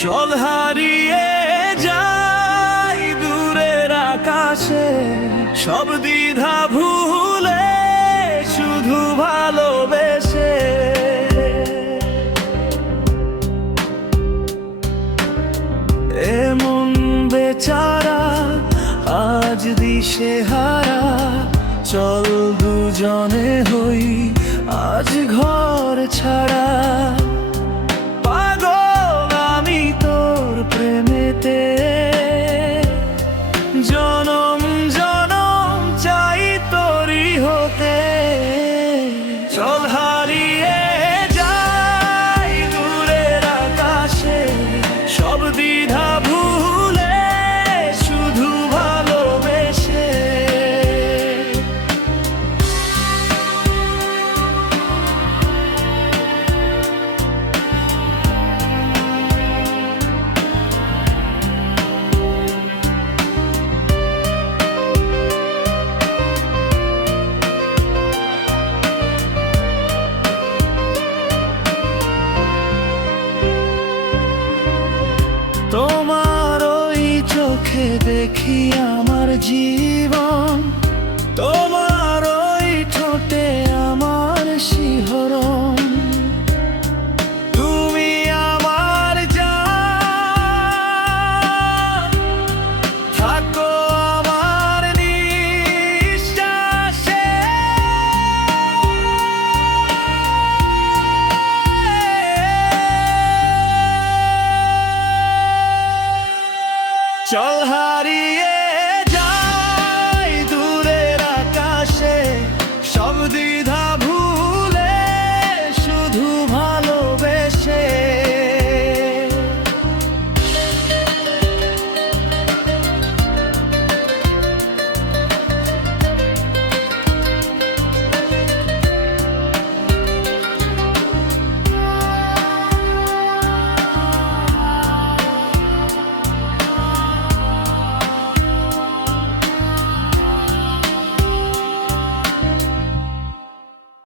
চল হারিয়ে যাই দূরের আকাশে। সব দ্বিধা ভুলে শুধু ভালোবেসে। এমন বেচারা আজ দিশে হারা। চল দুজনে হই আজ ঘর ছাড়া। did. তোমার ওই চোখে দেখি আমার জীবন। তোমার চল হারিয়ে